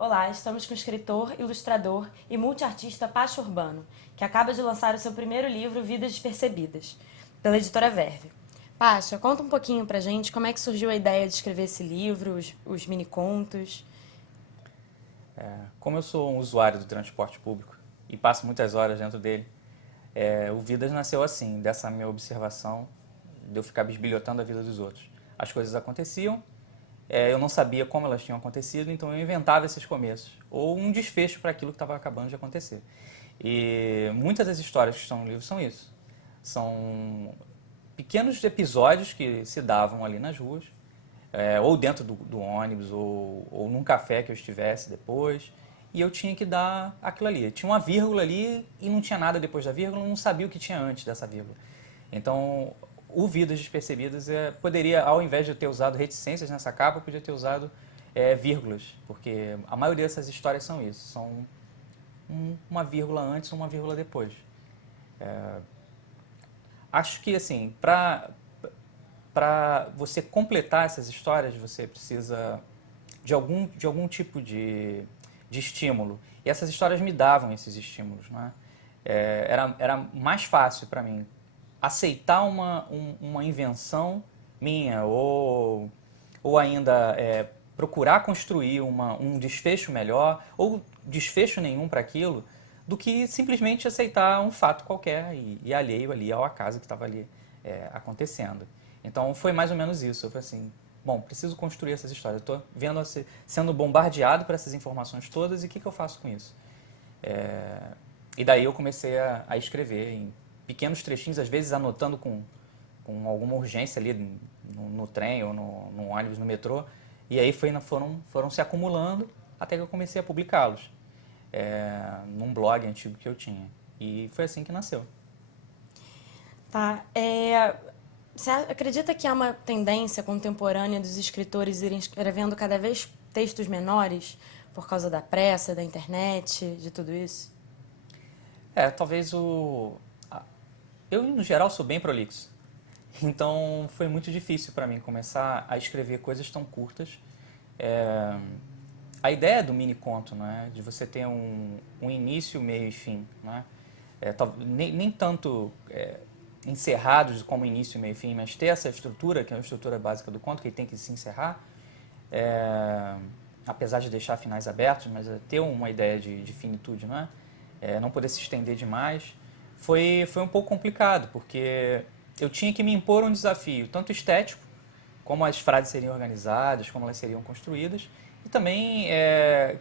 Olá, estamos com o escritor, ilustrador e multiartista Pacho Urbano, que acaba de lançar o seu primeiro livro, Vidas Despercebidas, pela editora Verve. Pacha, conta um pouquinho pra gente como é que surgiu a ideia de escrever esse livro, os mini-contos. Como eu sou um usuário do transporte público e passo muitas horas dentro dele, o Vidas nasceu assim, dessa minha observação de eu ficar bisbilhotando a vida dos outros. As coisas aconteciam, eu não sabia como elas tinham acontecido, então eu inventava esses começos, ou um desfecho para aquilo que estava acabando de acontecer. E muitas das histórias que estão no livro são isso. São pequenos episódios que se davam ali nas ruas, ou dentro do ônibus, ou num café que eu estivesse depois, e eu tinha que dar aquilo ali. Tinha uma vírgula ali e não tinha nada depois da vírgula, eu não sabia o que tinha antes dessa vírgula. Então, o Vidas Despercebidas poderia, ao invés de eu ter usado reticências nessa capa, eu podia ter usado vírgulas, porque a maioria dessas histórias são isso, são uma vírgula antes, uma vírgula depois. Acho que, assim, para você completar essas histórias, você precisa de algum tipo de estímulo. E essas histórias me davam esses estímulos. Né? Era mais fácil para mim aceitar uma invenção minha ou ainda procurar construir um desfecho melhor ou desfecho nenhum para aquilo do que simplesmente aceitar um fato qualquer e alheio ali ao acaso que estava ali acontecendo. Então foi mais ou menos isso. Eu falei assim, bom, preciso construir essas histórias. Eu estou vendo sendo bombardeado por essas informações todas e o que eu faço com isso? E daí eu comecei a escrever em pequenos trechinhos, às vezes anotando com alguma urgência ali no trem ou no ônibus, no metrô. E aí foram se acumulando até que eu comecei a publicá-los num blog antigo que eu tinha. E foi assim que nasceu. Tá? Você acredita que há uma tendência contemporânea dos escritores irem escrevendo cada vez textos menores por causa da pressa, da internet, de tudo isso? Talvez eu, no geral, sou bem prolixo. Então foi muito difícil para mim começar a escrever coisas tão curtas. É, a ideia do mini conto, né, de você ter um início, meio e fim, né, nem tanto encerrados como início, meio e fim, mas ter essa estrutura, que é a estrutura básica do conto, que ele tem que se encerrar, é, apesar de deixar finais abertos, mas ter uma ideia de finitude, não é? Não poder se estender demais, foi um pouco complicado, porque eu tinha que me impor um desafio, tanto estético, como as frases seriam organizadas, como elas seriam construídas, e também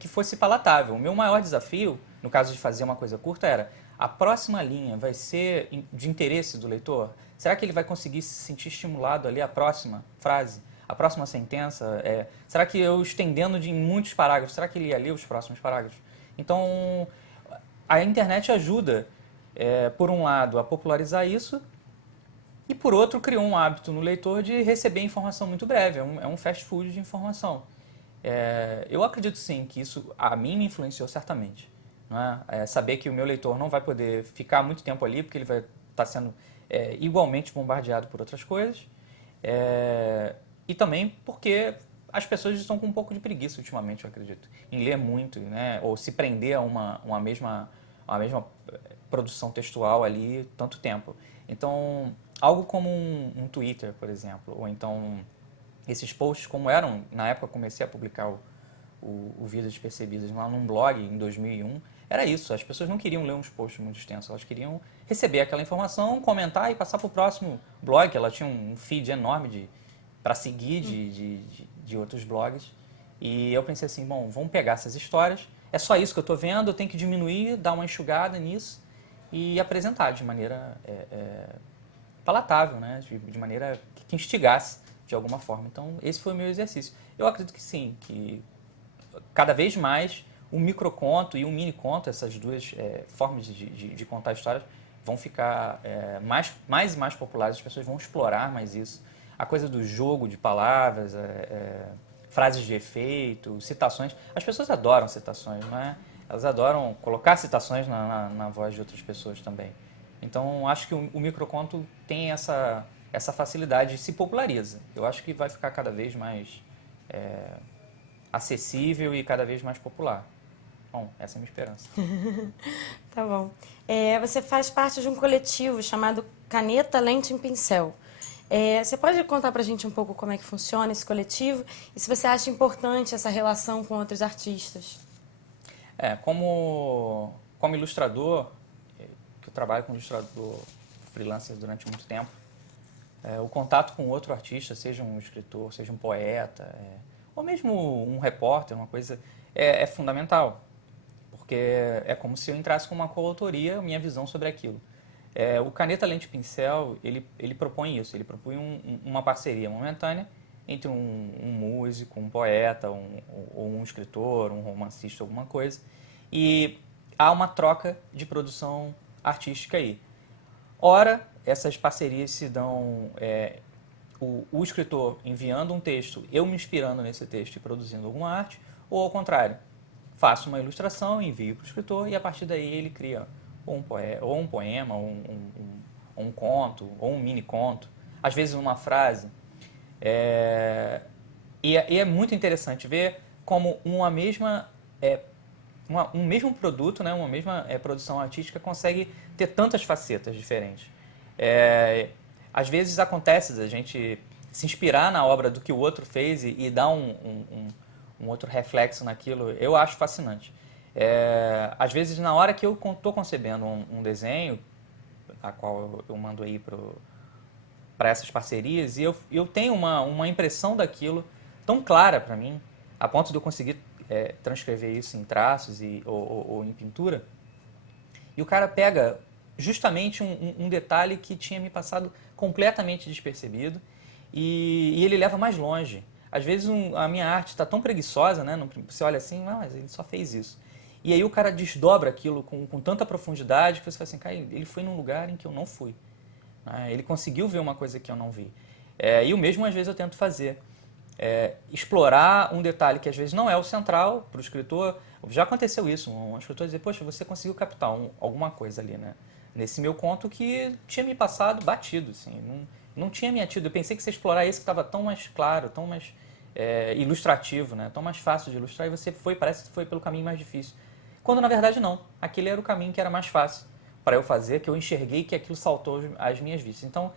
que fosse palatável. O meu maior desafio, no caso de fazer uma coisa curta, era a próxima linha vai ser de interesse do leitor? Será que ele vai conseguir se sentir estimulado ali a próxima frase? A próxima sentença? Será que eu estendendo em muitos parágrafos, será que ele ia ler os próximos parágrafos? Então, a internet ajuda, por um lado, a popularizar isso e, por outro, criou um hábito no leitor de receber informação muito breve. É um fast food de informação. Eu acredito sim que isso a mim me influenciou certamente. Não é? Saber que o meu leitor não vai poder ficar muito tempo ali porque ele vai estar sendo igualmente bombardeado por outras coisas. E também porque as pessoas estão com um pouco de preguiça ultimamente, eu acredito, em ler muito, né? Ou se prender a uma mesma produção textual ali tanto tempo. Então, algo como um Twitter, por exemplo, ou então esses posts como eram, na época eu comecei a publicar o Vidas Despercebidas lá num blog em 2001, era isso, as pessoas não queriam ler uns posts muito extensos, elas queriam receber aquela informação, comentar e passar para o próximo blog, ela tinha um feed enorme para seguir de outros blogs, e eu pensei assim, bom, vamos pegar essas histórias, é só isso que eu estou vendo, eu tenho que diminuir, dar uma enxugada nisso e apresentar de maneira palatável, né? de maneira que instigasse de alguma forma. Então, esse foi o meu exercício. Eu acredito que sim, que cada vez mais um microconto e um mini conto, essas duas formas de contar histórias, vão ficar mais e mais populares, as pessoas vão explorar mais isso. A coisa do jogo de palavras, frases de efeito, citações. As pessoas adoram citações, não é? Elas adoram colocar citações na voz de outras pessoas também. Então, acho que o microconto tem essa facilidade e se populariza. Eu acho que vai ficar cada vez mais acessível e cada vez mais popular. Bom, essa é a minha esperança. Tá bom. Você faz parte de um coletivo chamado Caneta, Lente e Pincel. Você pode contar pra gente um pouco como é que funciona esse coletivo e se você acha importante essa relação com outros artistas? Como ilustrador, que eu trabalho como ilustrador freelancer durante muito tempo, o contato com outro artista, seja um escritor, seja um poeta, ou mesmo um repórter, uma coisa, é fundamental. Porque é como se eu entrasse com uma coautoria, minha visão sobre aquilo. O Caneta, Lente e Pincel, ele propõe isso, ele propõe uma parceria momentânea entre um músico, um poeta, ou um escritor, um romancista, alguma coisa, e há uma troca de produção artística aí. Ora, essas parcerias se dão o escritor enviando um texto, eu me inspirando nesse texto e produzindo alguma arte, ou ao contrário, faço uma ilustração, envio para o escritor e a partir daí ele cria ou um poema, ou um conto, ou um mini conto, às vezes uma frase. E é muito interessante ver como um mesmo produto, né, uma mesma produção artística consegue ter tantas facetas diferentes. Às vezes acontece a gente se inspirar na obra do que o outro fez e dar um outro reflexo naquilo, eu acho fascinante. Às vezes, na hora que eu estou concebendo um desenho, a qual eu mando aí para essas parcerias, e eu tenho uma impressão daquilo tão clara para mim, a ponto de eu conseguir transcrever isso em traços ou em pintura, e o cara pega justamente um detalhe que tinha me passado completamente despercebido e ele leva mais longe. Às vezes a minha arte está tão preguiçosa, né? Você olha assim, não, mas ele só fez isso. E aí o cara desdobra aquilo com tanta profundidade que você fala assim, cara, ele foi num lugar em que eu não fui. Ele conseguiu ver uma coisa que eu não vi. E o mesmo às vezes eu tento fazer. Explorar um detalhe que às vezes não é o central para o escritor. Já aconteceu isso, um escritor dizer, poxa, você conseguiu captar alguma coisa ali, né? Nesse meu conto que tinha me passado batido, assim, não tinha me atido. Eu pensei que você explorar esse que estava tão mais claro, tão mais ilustrativo, né? Tão mais fácil de ilustrar, e você parece que foi pelo caminho mais difícil. Quando na verdade não, aquele era o caminho que era mais fácil para eu fazer, que eu enxerguei que aquilo saltou às minhas vistas. Então,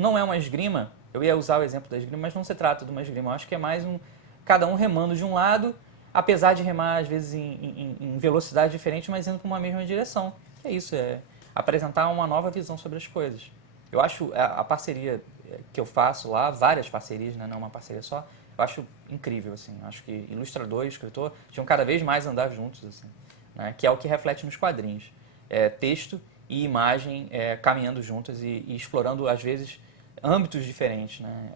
não é uma esgrima, eu ia usar o exemplo da esgrima, mas não se trata de uma esgrima, eu acho que é mais cada um remando de um lado, apesar de remar às vezes em velocidade diferente, mas indo para uma mesma direção. É isso, apresentar uma nova visão sobre as coisas. Eu acho a parceria que eu faço lá, várias parcerias, né, não uma parceria só, eu acho incrível, assim. Acho que ilustrador e escritor tinham cada vez mais andar juntos, assim, né, que é o que reflete nos quadrinhos. Texto e imagem caminhando juntas e explorando, às vezes, âmbitos diferentes, né,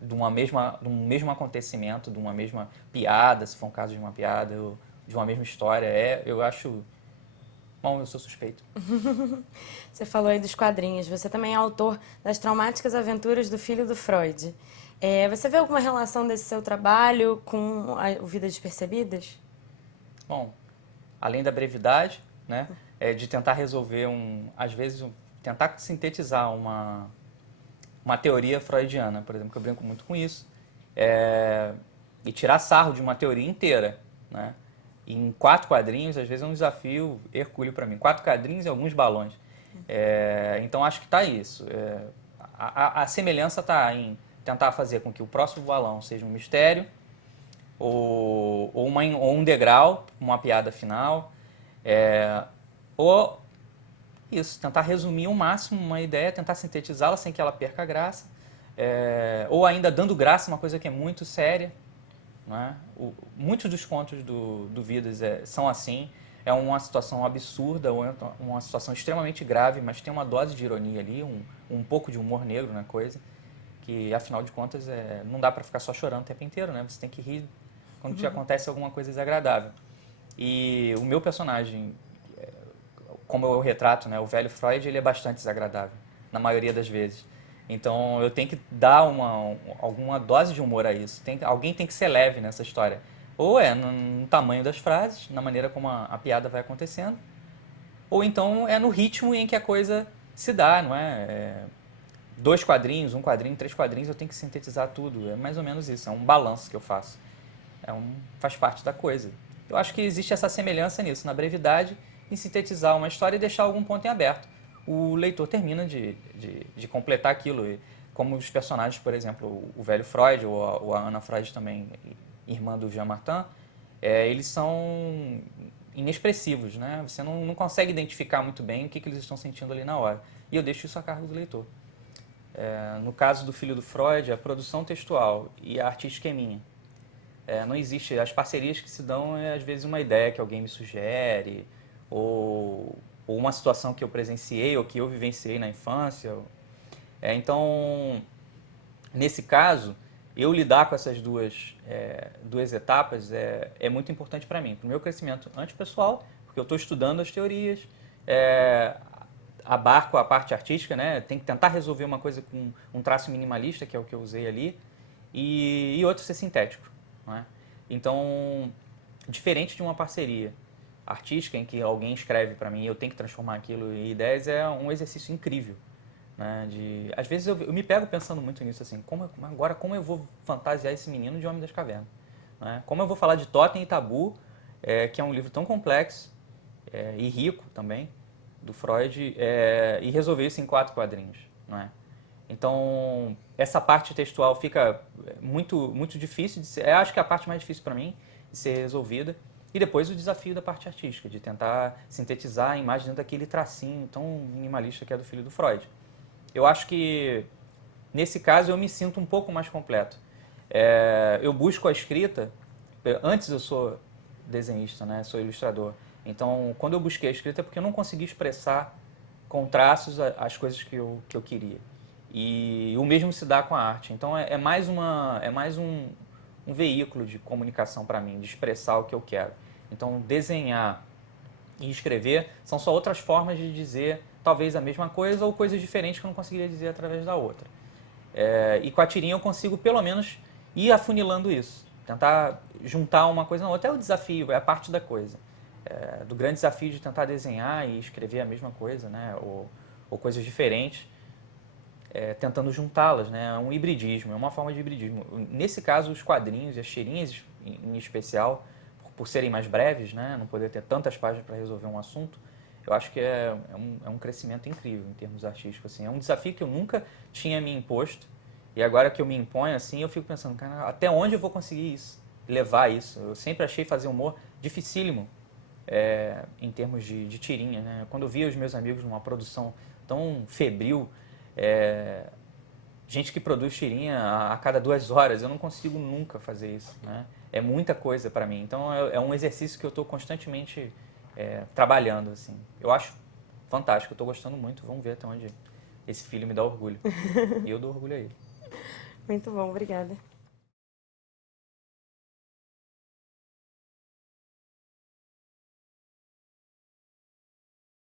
de um mesmo acontecimento, de uma mesma piada, se for um caso de uma piada, ou de uma mesma história. Eu acho... Bom, eu sou suspeito. Você falou aí dos quadrinhos. Você também é autor das Traumáticas Aventuras do Filho do Freud. Você vê alguma relação desse seu trabalho com o Vidas Despercebidas? Bom, além da brevidade, né, de tentar resolver às vezes, tentar sintetizar uma teoria freudiana, por exemplo, que eu brinco muito com isso, e tirar sarro de uma teoria inteira, né? Em 4 quadrinhos, às vezes é um desafio hercúleo para mim. 4 quadrinhos e alguns balões. Então acho que está isso. A semelhança está em tentar fazer com que o próximo balão seja um mistério ou um degrau, uma piada final, ou isso, tentar resumir ao máximo uma ideia, tentar sintetizá-la sem que ela perca a graça, ou ainda dando graça a uma coisa que é muito séria. Não é? Muitos dos contos do Vidas são assim, é uma situação absurda, ou uma situação extremamente grave, mas tem uma dose de ironia ali, um pouco de humor negro na coisa, que afinal de contas não dá para ficar só chorando o tempo inteiro, né? Você tem que rir quando te acontece alguma coisa desagradável. E o meu personagem, como eu retrato, né, o velho Freud, ele é bastante desagradável, na maioria das vezes. Então eu tenho que dar alguma dose de humor a isso. Alguém tem que ser leve nessa história. Ou no tamanho das frases, na maneira como a piada vai acontecendo, ou então no ritmo em que a coisa se dá, não é? 2 quadrinhos, 1 quadrinho, 3 quadrinhos, eu tenho que sintetizar tudo. É mais ou menos isso, é um balanço que eu faço. faz parte da coisa. Eu acho que existe essa semelhança nisso, na brevidade, em sintetizar uma história e deixar algum ponto em aberto. O leitor termina de completar aquilo. E como os personagens, por exemplo, o velho Freud ou a Anna Freud também, irmã do Jean Martin, eles são inexpressivos, né? Você não consegue identificar muito bem o que eles estão sentindo ali na hora. E eu deixo isso a cargo do leitor. No caso do filho do Freud, a produção textual e a artística é minha. Não existe. As parcerias que se dão às vezes uma ideia que alguém me sugere, ou uma situação que eu presenciei ou que eu vivenciei na infância. Então, nesse caso, eu lidar com essas duas etapas é muito importante para mim, para o meu crescimento antipessoal, porque eu estou estudando as teorias, abarco a parte artística, né? Tem que tentar resolver uma coisa com um traço minimalista, que é o que eu usei ali, e outro ser sintético. Não é? Então, diferente de uma parceria artística em que alguém escreve para mim e eu tenho que transformar aquilo em ideias, é um exercício incrível. Né? Às vezes eu me pego pensando muito nisso, assim, como eu vou fantasiar esse menino de Homem das Cavernas? Né? Como eu vou falar de Totem e Tabu, que é um livro tão complexo e rico também, do Freud, e resolver isso em 4 quadrinhos. Né? Então, essa parte textual fica muito, muito difícil de ser, acho que é a parte mais difícil para mim de ser resolvida. E depois o desafio da parte artística, de tentar sintetizar a imagem dentro daquele tracinho tão minimalista que é do filho do Freud. Eu acho que, nesse caso, eu me sinto um pouco mais completo. Eu busco a escrita, antes eu sou desenhista, né? Sou ilustrador. Então, quando eu busquei a escrita é porque eu não consegui expressar com traços as coisas que eu queria. E o mesmo se dá com a arte. Então, é mais um veículo de comunicação para mim, de expressar o que eu quero. Então, desenhar e escrever são só outras formas de dizer talvez a mesma coisa ou coisas diferentes que eu não conseguiria dizer através da outra. E com a tirinha eu consigo pelo menos ir afunilando isso, tentar juntar uma coisa na outra. É o desafio, é a parte da coisa. Do grande desafio de tentar desenhar e escrever a mesma coisa, né? ou coisas diferentes, tentando juntá-las, né? É um hibridismo, é uma forma de hibridismo. Nesse caso, os quadrinhos e as tirinhas em especial, por serem mais breves, né? Não poder ter tantas páginas para resolver um assunto, eu acho que é um crescimento incrível em termos artísticos. Assim. É um desafio que eu nunca tinha me imposto, e agora que eu me imponho, assim, eu fico pensando, cara, até onde eu vou conseguir isso, levar isso? Eu sempre achei fazer humor dificílimo em termos de tirinha. Né? Quando eu via os meus amigos numa produção tão febril, gente que produz tirinha a cada 2 horas, eu não consigo nunca fazer isso. Né? É muita coisa para mim. Então é um exercício que eu estou constantemente trabalhando. Assim. Eu acho fantástico, eu estou gostando muito. Vamos ver até onde esse filho me dá orgulho. E eu dou orgulho a ele. Muito bom, obrigada.